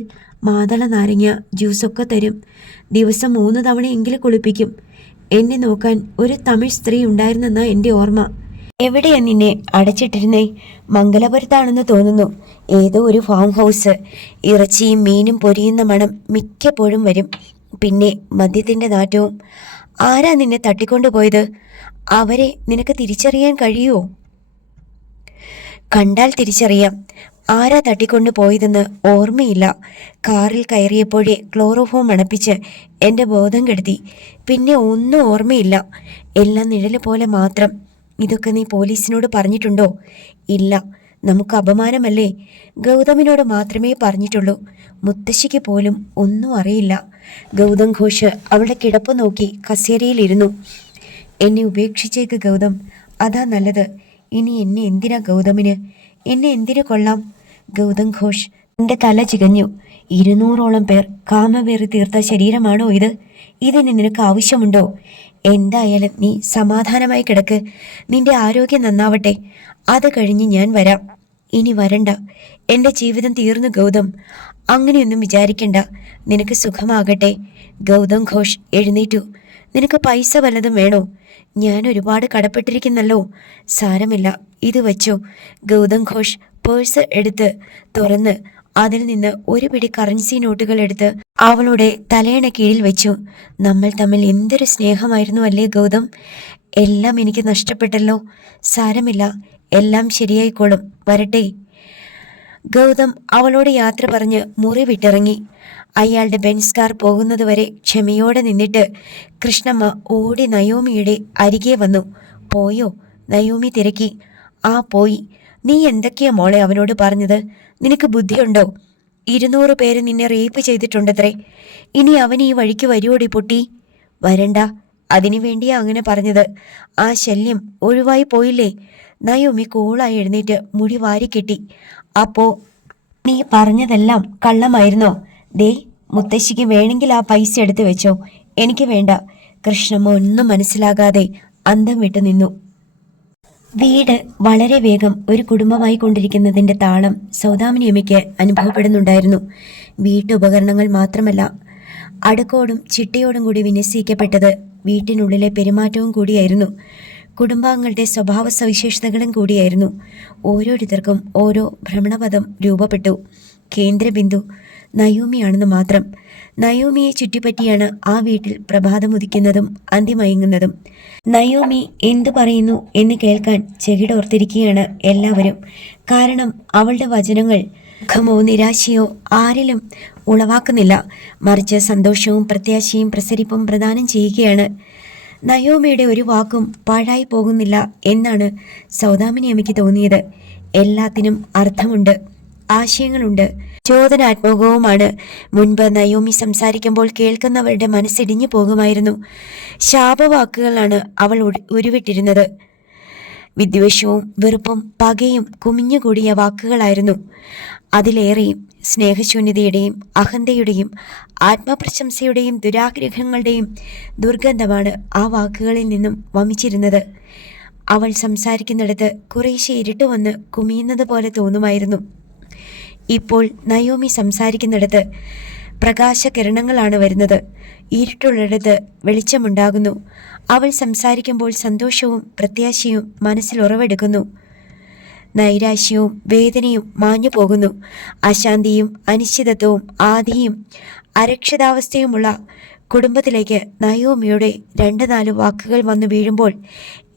മാതള നാരങ്ങ ജ്യൂസൊക്കെ തരും. ദിവസം 3 തവണയെങ്കിലും കുളിപ്പിക്കും. എന്നെ നോക്കാൻ ഒരു തമിഴ് സ്ത്രീ ഉണ്ടായിരുന്നെന്നാ എൻ്റെ ഓർമ്മ. എവിടെയാ നിന്നെ അടച്ചിട്ടിരുന്നേ? മംഗലപുരത്താണെന്ന് തോന്നുന്നു. ഏതോ ഒരു ഫാം ഹൗസ്. ഇറച്ചിയും മീനും പൊരിയുന്ന മണം മിക്കപ്പോഴും വരും. പിന്നെ മദ്യത്തിൻ്റെ നാറ്റവും. ആരാ നിന്നെ തട്ടിക്കൊണ്ടുപോയത്? അവരെ നിനക്ക് തിരിച്ചറിയാൻ കഴിയുമോ? കണ്ടാൽ തിരിച്ചറിയാം. ആരാ തട്ടിക്കൊണ്ടു പോയതെന്ന് ഓർമ്മയില്ല. കാറിൽ കയറിയപ്പോഴേ ക്ലോറോഫോം മണപ്പിച്ച് എൻ്റെ ബോധം കെടുത്തി. പിന്നെ ഒന്നും ഓർമ്മയില്ല. എല്ലാം നിഴല് പോലെ മാത്രം. ഇതൊക്കെ നീ പോലീസിനോട് പറഞ്ഞിട്ടുണ്ടോ? ഇല്ല. നമുക്ക് അപമാനമല്ലേ. ഗൗതമിനോട് മാത്രമേ പറഞ്ഞിട്ടുള്ളൂ. മുത്തശ്ശിക്ക് പോലും ഒന്നും അറിയില്ല. ഗൗതം ഘോഷ് അവളുടെ കിടപ്പ് നോക്കി കസേരയിലിരുന്നു. എന്നെ ഉപേക്ഷിച്ചേക്ക് ഗൗതം, അതാ നല്ലത്. ഇനി എന്നെ എന്തിനാ ഗൗതമിന്? എന്നെ എന്തിനു കൊള്ളാം? ഗൗതം ഘോഷ് എൻ്റെ തല ചികഞ്ഞു. 200ഓളം പേർ കാമവേറി തീർത്ത ശരീരമാണോ ഇത്? ഇതിന് നിനക്ക് ആവശ്യമുണ്ടോ? എന്തായാലും നീ സമാധാനമായി കിടക്ക്. നിന്റെ ആരോഗ്യം നന്നാവട്ടെ. അത് കഴിഞ്ഞ് ഞാൻ വരാം. ഇനി വരണ്ട. എൻ്റെ ജീവിതം തീർന്നു ഗൗതം. അങ്ങനെയൊന്നും വിചാരിക്കണ്ട. നിനക്ക് സുഖമാകട്ടെ. ഗൗതം ഘോഷ് എഴുന്നേറ്റു. നിനക്ക് പൈസ വല്ലതും വേണോ? ഞാൻ ഒരുപാട് കടപ്പെട്ടിരിക്കുന്നല്ലോ. സാരമില്ല, ഇത് വച്ചോ. ഗൗതം ഘോഷ് പേഴ്സ് എടുത്ത് തുറന്ന് അതിൽ നിന്ന് ഒരു പിടി കറൻസി നോട്ടുകൾ എടുത്ത് അവളുടെ തലയണ കീഴിൽ വെച്ചു. നമ്മൾ തമ്മിൽ എന്തൊരു സ്നേഹമായിരുന്നു അല്ലേ ഗൗതം? എല്ലാം എനിക്ക് നഷ്ടപ്പെട്ടല്ലോ. സാരമില്ല, എല്ലാം ശരിയായിക്കോളും. വരട്ടെ. ഗൗതം അവളോട് യാത്ര പറഞ്ഞ് മുറി വിട്ടിറങ്ങി. അയാളുടെ ബെൻസ് കാർ പോകുന്നതുവരെ ക്ഷമയോടെ നിന്നിട്ട് കൃഷ്ണമ്മ ഓടി നയോമിയുടെ അരികെ വന്നു. പോയോ? നയോമി തിരക്കി. ആ പോയി. നീ എന്തൊക്കെയാ മോളെ അവനോട് പറഞ്ഞത്? നിനക്ക് ബുദ്ധിയുണ്ടോ? 200 പേര് നിന്നെ റേപ്പ് ചെയ്തിട്ടുണ്ടത്രേ. ഇനി അവൻ ഈ വഴിക്ക് വരുവോടി പൊട്ടി? വരണ്ട. അതിനു വേണ്ടിയാ അങ്ങനെ പറഞ്ഞത്. ആ ശല്യം ഒഴിവായി പോയില്ലേ? നയോമി കൂളായി എഴുന്നേറ്റ് മുടി വാരിക്കെട്ടി. അപ്പോ നീ പറഞ്ഞതെല്ലാം കള്ളമായിരുന്നോ? ദേ, മുത്തശ്ശിക്ക് വേണമെങ്കിൽ ആ പൈസ എടുത്തു വെച്ചോ. എനിക്ക് വേണ്ട. കൃഷ്ണമ്മ ഒന്നും മനസ്സിലാകാതെ അന്തം വിട്ടു നിന്നു. വീട് വളരെ വേഗം ഒരു കുടുംബമായി കൊണ്ടിരിക്കുന്നതിൻ്റെ താളം സൗദാമിനിയമ്മയ്ക്ക് അനുഭവപ്പെടുന്നുണ്ടായിരുന്നു. വീട്ടുപകരണങ്ങൾ മാത്രമല്ല, അടുക്കോടും ചിട്ടയോടും കൂടി വിന്യസിക്കപ്പെട്ടത് വീട്ടിനുള്ളിലെ പെരുമാറ്റവും കൂടിയായിരുന്നു. കുടുംബാംഗങ്ങളുടെ സ്വഭാവ സവിശേഷതകളും കൂടിയായിരുന്നു. ഓരോരുത്തർക്കും ഓരോ ഭ്രമണപഥം രൂപപ്പെട്ടു. കേന്ദ്രബിന്ദു നയോമിയാണെന്ന് മാത്രം. നയോമിയെ ചുറ്റിപ്പറ്റിയാണ് ആ വീട്ടിൽ പ്രഭാതമുദിക്കുന്നതും അന്തിമയങ്ങുന്നതും. നയോമി എന്തു പറയുന്നു എന്ന് കേൾക്കാൻ ചെകിടോർത്തിരിക്കുകയാണ് എല്ലാവരും. കാരണം അവളുടെ വചനങ്ങൾ ദുഃഖമോ നിരാശയോ ആരിലും ഉളവാക്കുന്നില്ല. മറിച്ച് സന്തോഷവും പ്രത്യാശയും പ്രസരിപ്പും പ്രദാനം ചെയ്യുകയാണ്. നയോമിയുടെ ഒരു വാക്കും പാഴായി പോകുന്നില്ല എന്നാണ് സൗദാമിനിയമ്മയ്ക്ക് തോന്നിയത്. എല്ലാത്തിനും അർത്ഥമുണ്ട്, ആശയങ്ങളുണ്ട്, ചോദനാത്മകവുമാണ്. മുൻപ് നയോമി സംസാരിക്കുമ്പോൾ കേൾക്കുന്നവരുടെ മനസ്സിടിഞ്ഞു പോകുമായിരുന്നു. ശാപവാക്കുകളാണ് അവൾ ഉരുവിട്ടിരുന്നത്. വിദ്വേഷവും വെറുപ്പും പകയും കുമിഞ്ഞുകൂടിയ വാക്കുകളായിരുന്നു. അതിലേറെയും സ്നേഹശൂന്യതയുടെയും അഹന്തയുടെയും ആത്മപ്രശംസയുടെയും ദുരാഗ്രഹങ്ങളുടെയും ദുർഗന്ധമാണ് ആ വാക്കുകളിൽ നിന്നും വമിച്ചിരുന്നത്. അവൾ സംസാരിക്കുന്നിടത്ത് കുറേശ്ശെ ഇരുട്ട് വന്ന് കുമിയുന്നത് പോലെ തോന്നുമായിരുന്നു. ഇപ്പോൾ നയോമി സംസാരിക്കുന്നിടത്ത് പ്രകാശകിരണങ്ങളാണ് വരുന്നത്. ഇരുട്ടുള്ളിടത്ത് വെളിച്ചമുണ്ടാകുന്നു. അവൾ സംസാരിക്കുമ്പോൾ സന്തോഷവും പ്രത്യാശയും മനസ്സിൽ ഉറവെടുക്കുന്നു. നൈരാശ്യവും വേദനയും മാഞ്ഞു പോകുന്നു. അശാന്തിയും അനിശ്ചിതത്വവും ആധിയും അരക്ഷിതാവസ്ഥയുമുള്ള കുടുംബത്തിലേക്ക് നയോമിയുടെ 2-4 വാക്കുകൾ വന്നു വീഴുമ്പോൾ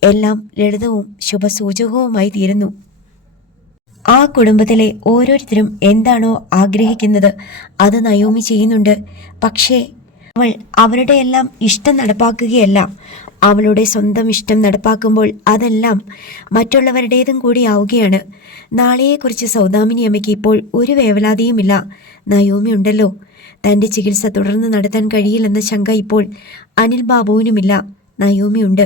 എല്ലാം ലളിതവും ശുഭസൂചകവുമായി തീരുന്നു. ആ കുടുംബത്തിലെ ഓരോരുത്തരും എന്താണോ ആഗ്രഹിക്കുന്നത് അത് നയോമി ചെയ്യുന്നുണ്ട്. പക്ഷേ അവൾ അവരുടെ എല്ലാം ഇഷ്ടം നടപ്പാക്കുകയല്ല. അവളുടെ സ്വന്തം ഇഷ്ടം നടപ്പാക്കുമ്പോൾ അതെല്ലാം മറ്റുള്ളവരുടേതും കൂടി ആവുകയാണ്. നാളെയെക്കുറിച്ച് സൗദാമിനിയമ്മയ്ക്ക് ഇപ്പോൾ ഒരു വേവലാതിയുമില്ല. നയോമി ഉണ്ടല്ലോ. തൻ്റെ ചികിത്സ തുടർന്ന് നടത്താൻ കഴിയില്ലെന്ന ശങ്ക ഇപ്പോൾ അനിൽ ബാബുവിനുമില്ല. നയോമി ഉണ്ട്.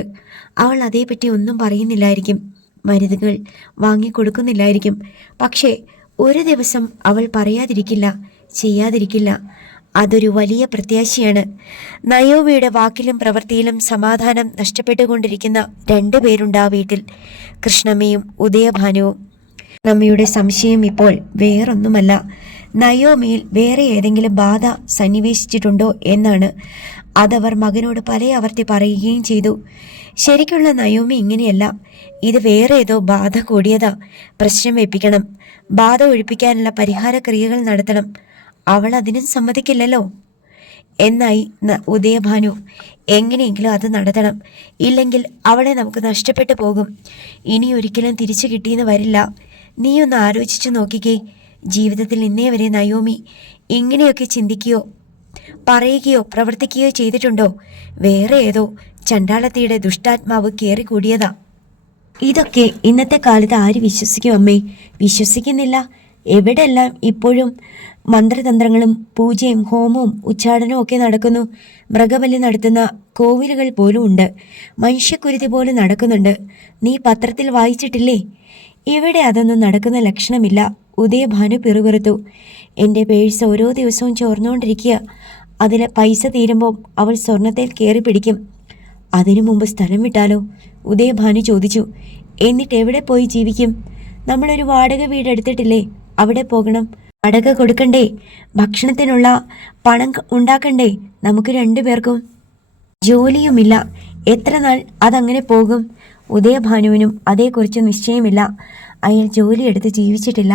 അവൾ അതേപ്പറ്റി ഒന്നും പറയുന്നില്ലായിരിക്കും, മരുന്നുകൾ വാങ്ങിക്കൊടുക്കുന്നില്ലായിരിക്കും. പക്ഷേ ഒരു ദിവസം അവൾ പറയാതിരിക്കില്ല, ചെയ്യാതിരിക്കില്ല. അതൊരു വലിയ പ്രത്യാശയാണ്. നയോമിയുടെ വാക്കിലും പ്രവൃത്തിയിലും സമാധാനം നഷ്ടപ്പെട്ടുകൊണ്ടിരിക്കുന്ന 2 പേരുണ്ട് ആ വീട്ടിൽ, കൃഷ്ണമ്മയും ഉദയഭാനുവും. കൃഷ്ണമ്മയുടെ സംശയം ഇപ്പോൾ വേറൊന്നുമല്ല, നയോമിയിൽ വേറെ ഏതെങ്കിലും ബാധ സന്നിവേശിച്ചിട്ടുണ്ടോ എന്നാണ്. അതവർ മകനോട് പല ആവർത്തി പറയുകയും ചെയ്തു. ശരിക്കുള്ള നയോമി ഇങ്ങനെയല്ല. ഇത് വേറെ ഏതോ ബാധ കൂടിയതാ. പ്രശ്നം വെപ്പിക്കണം, ബാധ ഒഴിപ്പിക്കാനുള്ള പരിഹാര ക്രിയകൾ നടത്തണം. അവൾ അതിനും സമ്മതിക്കില്ലല്ലോ. എന്നായി ഉദയഭാനു. എങ്ങനെയെങ്കിലും അത് നടത്തണം, ഇല്ലെങ്കിൽ അവളെ നമുക്ക് നഷ്ടപ്പെട്ടു പോകും. ഇനി ഒരിക്കലും തിരിച്ചു കിട്ടിയെന്ന് വരില്ല. നീയൊന്ന് ആലോചിച്ചു നോക്കിക്കേ. ജീവിതത്തിൽ ഇന്നേ വരെ നയോമി ഇങ്ങനെയൊക്കെ ചിന്തിക്കുകയോ പറയുകയോ പ്രവർത്തിക്കുകയോ ചെയ്തിട്ടുണ്ടോ? വേറെ ഏതോ ചണ്ടാളത്തിയുടെ ദുഷ്ടാത്മാവ് കയറിക്കൂടിയതാ. ഇതൊക്കെ ഇന്നത്തെ കാലത്ത് ആര് വിശ്വസിക്കും അമ്മേ? വിശ്വസിക്കുന്നില്ല. എവിടെല്ലാം ഇപ്പോഴും മന്ത്രതന്ത്രങ്ങളും പൂജയും ഹോമവും ഉച്ചാടനവും ഒക്കെ നടക്കുന്നു. മൃഗബലി നടത്തുന്ന കോവിലുകൾ പോലും ഉണ്ട്. മനുഷ്യക്കുരുതി പോലും നടക്കുന്നുണ്ട്. നീ പത്രത്തിൽ വായിച്ചിട്ടില്ലേ? ഇവിടെ അതൊന്നും നടക്കുന്ന ലക്ഷണമില്ല. ഉദയഭാനു പിറുപിറുത്തു. എൻ്റെ പേഴ്സ് ഓരോ ദിവസവും ചോർന്നുകൊണ്ടിരിക്കുക. അതിൽ പൈസ തീരുമ്പോൾ അവൾ സ്വർണത്തിൽ കയറി പിടിക്കും. അതിനു മുമ്പ് സ്ഥലം വിട്ടാലോ? ഉദയഭാനു ചോദിച്ചു. എന്നിട്ട് എവിടെ പോയി ജീവിക്കും? നമ്മളൊരു വാടക വീട് എടുത്തിട്ടില്ലേ, അവിടെ പോകണം. വാടക കൊടുക്കണ്ടേ? ഭക്ഷണത്തിനുള്ള പണം ഉണ്ടാക്കണ്ടേ? നമുക്ക് രണ്ടുപേർക്കും ജോലിയുമില്ല. എത്ര നാൾ അതങ്ങനെ പോകും? ഉദയഭാനുവിനും അതേക്കുറിച്ച് നിശ്ചയമില്ല. അയാൾ ജോലിയെടുത്ത് ജീവിച്ചിട്ടില്ല.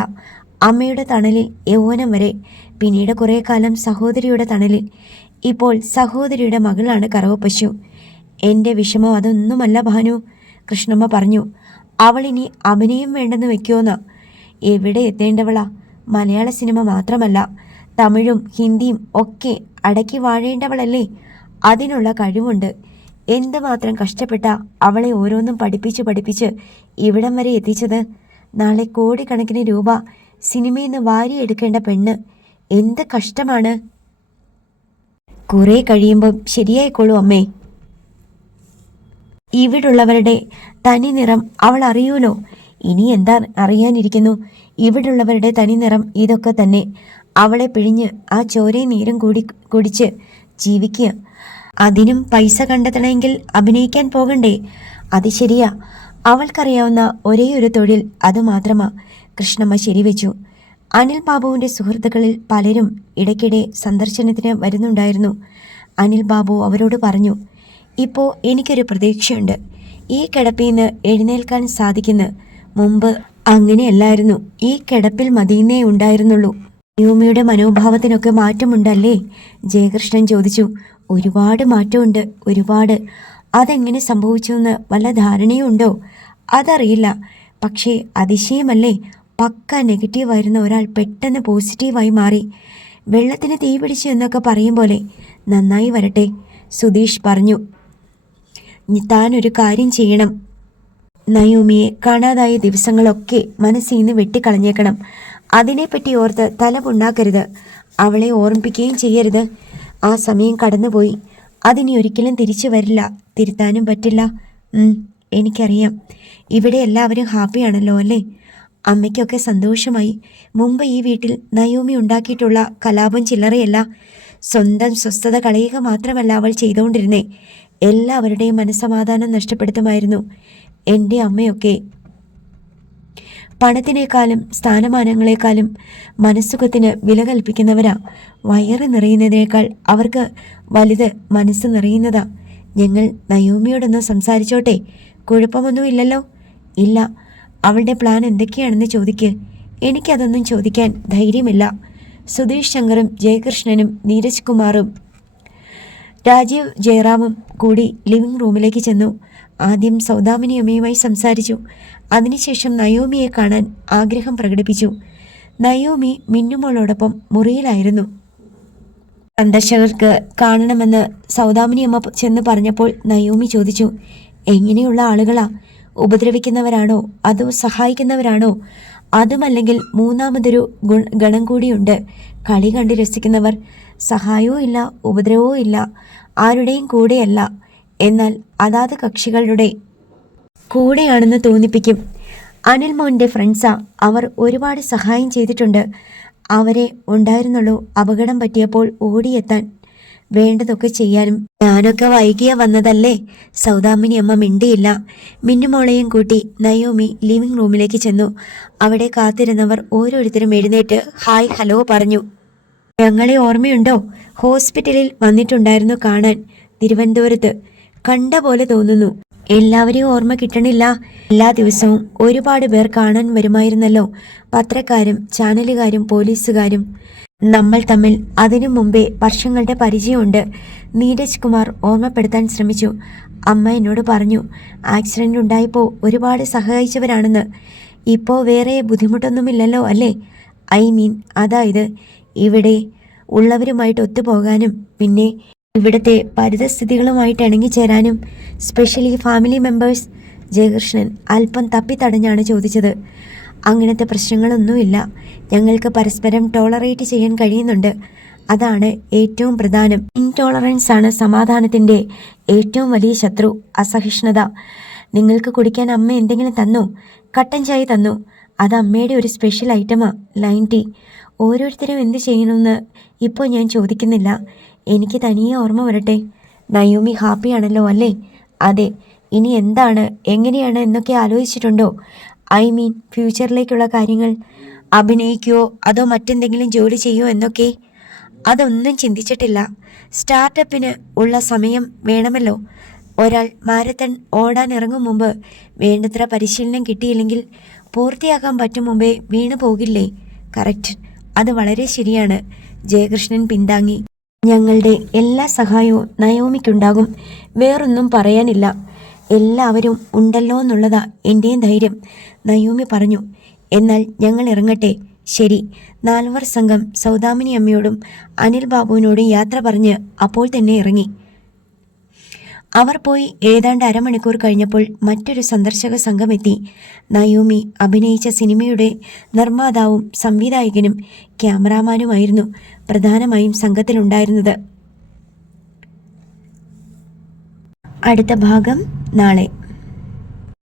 അമ്മയുടെ തണലിൽ യൗവനം വരെ, പിന്നീട് കുറേ കാലം സഹോദരിയുടെ തണലിൽ. ഇപ്പോൾ സഹോദരിയുടെ മകളാണ് കറവപ്പശു. എൻ്റെ വിഷമം അതൊന്നുമല്ല ഭാനു, കൃഷ്ണമ്മ പറഞ്ഞു. അവളിനി അഭിനയം വേണ്ടെന്ന് വെക്കുമോന്നാ? എവിടെ എത്തേണ്ടവളാ? മലയാള സിനിമ മാത്രമല്ല, തമിഴും ഹിന്ദിയും ഒക്കെ അടക്കി വാഴേണ്ടവളല്ലേ? അതിനുള്ള കഴിവുണ്ട്. എന്തുമാത്രം കഷ്ടപ്പെട്ട അവളെ ഓരോന്നും പഠിപ്പിച്ച് ഇവിടം വരെ എത്തിച്ചത്. നാളെ കോടിക്കണക്കിന് രൂപ സിനിമയിൽ നിന്ന് വാരിയെടുക്കേണ്ട പെണ്ണ്. എന്ത് കഷ്ടമാണ്. കുറെ കഴിയുമ്പം ശരിയായിക്കോളൂ അമ്മേ. ഇവിടുള്ളവരുടെ തനി നിറം അവൾ അറിയൂലോ. ഇനി എന്താ അറിയാനിരിക്കുന്നു? ഇവിടുള്ളവരുടെ തനി നിറം ഇതൊക്കെ തന്നെ. അവളെ പിഴിഞ്ഞ് ആ ചോരയും നീരും കൂടി കുടിച്ച് ജീവിക്കുക. അതിനും പൈസ കണ്ടെത്തണമെങ്കിൽ അഭിനയിക്കാൻ പോകണ്ടേ? അത് ശരിയാ. അവൾക്കറിയാവുന്ന ഒരേ ഒരു തൊഴിൽ അതുമാത്രമാ. കൃഷ്ണമ്മ ശരിവെച്ചു. അനിൽ ബാബുവിൻ്റെ സുഹൃത്തുക്കളിൽ പലരും ഇടയ്ക്കിടെ സന്ദർശനത്തിന് വരുന്നുണ്ടായിരുന്നു. അനിൽ ബാബു അവരോട് പറഞ്ഞു, ഇപ്പോൾ എനിക്കൊരു പ്രതീക്ഷയുണ്ട്. ഈ കിടപ്പിൽ നിന്ന് എഴുന്നേൽക്കാൻ സാധിക്കുന്നു. മുമ്പ് അങ്ങനെയല്ലായിരുന്നു. ഈ കിടപ്പിൽ മതിയെന്നേ ഉണ്ടായിരുന്നുള്ളൂ. യൂമിയുടെ മനോഭാവത്തിനൊക്കെ മാറ്റമുണ്ടല്ലേ? ജയകൃഷ്ണൻ ചോദിച്ചു. ഒരുപാട് മാറ്റമുണ്ട്, ഒരുപാട്. അതെങ്ങനെ സംഭവിച്ചുവെന്ന് വല്ല ധാരണയുണ്ടോ? അതറിയില്ല. പക്ഷേ അതിശയമല്ലേ, പക്ക നെഗറ്റീവായിരുന്ന ഒരാൾ പെട്ടെന്ന് പോസിറ്റീവായി മാറി. വെള്ളത്തിന് തീ പിടിച്ചു എന്നൊക്കെ പറയും പോലെ. നന്നായി വരട്ടെ, സുധീഷ് പറഞ്ഞു. താനൊരു കാര്യം ചെയ്യണം. നയോമിയെ കാണാതായ ദിവസങ്ങളൊക്കെ മനസ്സിൽ നിന്ന് വെട്ടിക്കളഞ്ഞേക്കണം. അതിനെപ്പറ്റി ഓർത്ത് തല പുണ്ണാക്കരുത്. അവളെ ഓർമ്മിപ്പിക്കുകയും ചെയ്യരുത്. ആ സമയം കടന്നുപോയി. അതിനി ഒരിക്കലും തിരിച്ചു വരില്ല. തിരുത്താനും പറ്റില്ല. എനിക്കറിയാം. ഇവിടെ എല്ലാവരും ഹാപ്പിയാണല്ലോ അല്ലേ? അമ്മയ്ക്കൊക്കെ സന്തോഷമായി. മുമ്പ് ഈ വീട്ടിൽ നയോമി ഉണ്ടാക്കിയിട്ടുള്ള കലാപം ചില്ലറയല്ല. സ്വന്തം സ്വസ്ഥത കളയുക മാത്രമല്ല അവൾ ചെയ്തുകൊണ്ടിരുന്നേ, എല്ലാവരുടെയും മനസ്സമാധാനം നഷ്ടപ്പെടുത്തുമായിരുന്നു. എൻ്റെ അമ്മയൊക്കെ പണത്തിനേക്കാളും സ്ഥാനമാനങ്ങളെക്കാളും മനസ്സുഖത്തിന് വില കൽപ്പിക്കുന്നവരാ. വയറ് നിറയുന്നതിനേക്കാൾ അവർക്ക് വലുത് മനസ്സ് നിറയുന്നതാ. ഞങ്ങൾ നയോമിയോടൊന്ന് സംസാരിച്ചോട്ടെ? കുഴപ്പമൊന്നുമില്ലല്ലോ? ഇല്ല. അവളുടെ പ്ലാൻ എന്തൊക്കെയാണെന്ന് ചോദിക്ക്. എനിക്കതൊന്നും ചോദിക്കാൻ ധൈര്യമില്ല. സുധീഷ് ശങ്കറും ജയകൃഷ്ണനും നീരജ് കുമാറും രാജീവ് ജയറാമും കൂടി ലിവിംഗ് റൂമിലേക്ക് ചെന്നു. ആദ്യം സൗദാമിനി അമ്മയുമായി സംസാരിച്ചു. അതിനുശേഷം നയോമിയെ കാണാൻ ആഗ്രഹം പ്രകടിപ്പിച്ചു. നയോമി മിന്നുമോളോടൊപ്പം മുറിയിലായിരുന്നു. സന്ദർശകർക്ക് കാണണമെന്ന് സൗദാമിനി അമ്മ ചെന്ന് പറഞ്ഞപ്പോൾ നയോമി ചോദിച്ചു, എങ്ങനെയുള്ള ആളുകളാ? ഉപദ്രവിക്കുന്നവരാണോ അതോ സഹായിക്കുന്നവരാണോ? അതുമല്ലെങ്കിൽ മൂന്നാമതൊരു ഗണം കൂടിയുണ്ട്, കളി കണ്ട് രസിക്കുന്നവർ. സഹായവും ഇല്ല, ഉപദ്രവവും ഇല്ല, ആരുടെയും കൂടെയല്ല, എന്നാൽ അതാത് കക്ഷികളുടെ കൂടെയാണെന്ന് തോന്നിപ്പിക്കും. അനിൽ മോൻ്റെ ഫ്രണ്ട്സാ. അവർ ഒരുപാട് സഹായം ചെയ്തിട്ടുണ്ട്. അവരെ ഉണ്ടായിരുന്നുള്ളൂ അപകടം പറ്റിയപ്പോൾ ഓടിയെത്താൻ, വേണ്ടതൊക്കെ ചെയ്യാനും. ഞാനൊക്കെ വൈകിയ വന്നതല്ലേ? സൗദാമിനി അമ്മ മിണ്ടിയില്ല. മിന്നുമോളെയും കൂട്ടി നയോമി ലിവിംഗ് റൂമിലേക്ക് ചെന്നു. അവിടെ കാത്തിരുന്നവർ ഓരോരുത്തരും എഴുന്നേറ്റ് ഹായ് ഹലോ പറഞ്ഞു. ഞങ്ങളെ ഓർമ്മയുണ്ടോ? ഹോസ്പിറ്റലിൽ വന്നിട്ടുണ്ടായിരുന്നു കാണാൻ. തിരുവനന്തപുരത്ത്. കണ്ട പോലെ തോന്നുന്നു. എല്ലാവരെയും ഓർമ്മ കിട്ടണില്ല. എല്ലാ ദിവസവും ഒരുപാട് പേർ കാണാൻ വരുമായിരുന്നല്ലോ. പത്രക്കാരും ചാനലുകാരും പോലീസുകാരും. നമ്മൾ തമ്മിൽ അതിനു മുമ്പേ വർഷങ്ങളുടെ പരിചയമുണ്ട്. നീരജ് കുമാർ ഓർമ്മപ്പെടുത്താൻ ശ്രമിച്ചു. അമ്മ എന്നോട് പറഞ്ഞു, ആക്സിഡൻ്റ് ഉണ്ടായപ്പോൾ ഒരുപാട് സഹായിച്ചവരാണെന്ന്. ഇപ്പോൾ വേറെ ബുദ്ധിമുട്ടൊന്നുമില്ലല്ലോ അല്ലേ? അതായത് ഇവിടെ ഉള്ളവരുമായിട്ട് ഒത്തുപോകാനും പിന്നെ ഇവിടുത്തെ പരിതസ്ഥിതികളുമായിട്ട് ഇണങ്ങിച്ചേരാനും, സ്പെഷ്യലി ഫാമിലി മെമ്പേഴ്സ്. ജയകൃഷ്ണൻ അല്പം തപ്പിത്തടഞ്ഞാണ് ചോദിച്ചത്. അങ്ങനത്തെ പ്രശ്നങ്ങളൊന്നുമില്ല. ഞങ്ങൾക്ക് പരസ്പരം ടോളറേറ്റ് ചെയ്യാൻ കഴിയുന്നുണ്ട്. അതാണ് ഏറ്റവും പ്രധാനം. ഇൻടോളറൻസ് ആണ് സമാധാനത്തിൻ്റെ ഏറ്റവും വലിയ ശത്രു. അസഹിഷ്ണുത. നിങ്ങൾക്ക് കുടിക്കാൻ അമ്മ എന്തെങ്കിലും തന്നോ? കട്ടൻ ചായ തന്നു. അത് അമ്മയുടെ ഒരു സ്പെഷ്യൽ ഐറ്റമാ, ലൈൻ ടീ. ഓരോരുത്തരും എന്ത് ചെയ്യണമെന്ന് ഇപ്പോൾ ഞാൻ ചോദിക്കുന്നില്ല. എനിക്ക് തനിയെ ഓർമ്മ വരട്ടെ. നയോമി ഹാപ്പിയാണല്ലോ അല്ലേ? അതെ. ഇനി എന്താണ്, എങ്ങനെയാണ് എന്നൊക്കെ ആലോചിച്ചിട്ടുണ്ടോ? ഐ മീൻ ഫ്യൂച്ചറിലേക്കുള്ള കാര്യങ്ങൾ. അഭിനയിക്കുവോ അതോ മറ്റെന്തെങ്കിലും ജോലി ചെയ്യുമോ എന്നൊക്കെ? അതൊന്നും ചിന്തിച്ചിട്ടില്ല. സ്റ്റാർട്ടപ്പിന് ഉള്ള സമയം വേണമല്ലോ. ഒരാൾ മാരത്തൺ ഓടാൻ ഇറങ്ങും മുമ്പ് വേണ്ടത്ര പരിശീലനം കിട്ടിയില്ലെങ്കിൽ പൂർത്തിയാക്കാൻ പറ്റും മുമ്പേ വീണു പോകില്ലേ? കറക്റ്റ്. അത് വളരെ ശരിയാണ്. ജയകൃഷ്ണൻ പിന്താങ്ങി. ഞങ്ങളുടെ എല്ലാ സഹായവും നയോമിക്കുണ്ടാകും. വേറൊന്നും പറയാനില്ല. എല്ലാവരും ഉണ്ടല്ലോ എന്നുള്ളതാ എൻ്റെയും ധൈര്യം, നയോമി പറഞ്ഞു. എന്നാൽ ഞങ്ങൾ ഇറങ്ങട്ടെ. ശരി. 4 സംഘം സൗദാമിനി അമ്മയോടും അനിൽ ബാബുവിനോടും യാത്ര പറഞ്ഞ് അപ്പോൾ തന്നെ ഇറങ്ങി. അവർ പോയി ഏതാണ്ട് അരമണിക്കൂർ കഴിഞ്ഞപ്പോൾ മറ്റൊരു സന്ദർശക സംഘം എത്തി. നയോമി അഭിനയിച്ച സിനിമയുടെ നിർമ്മാതാവും സംവിധായകനും ക്യാമറാമാനുമായിരുന്നു പ്രധാനമായും സംഘത്തിലുണ്ടായിരുന്നത്. അടുത്ത ഭാഗം നാളെ.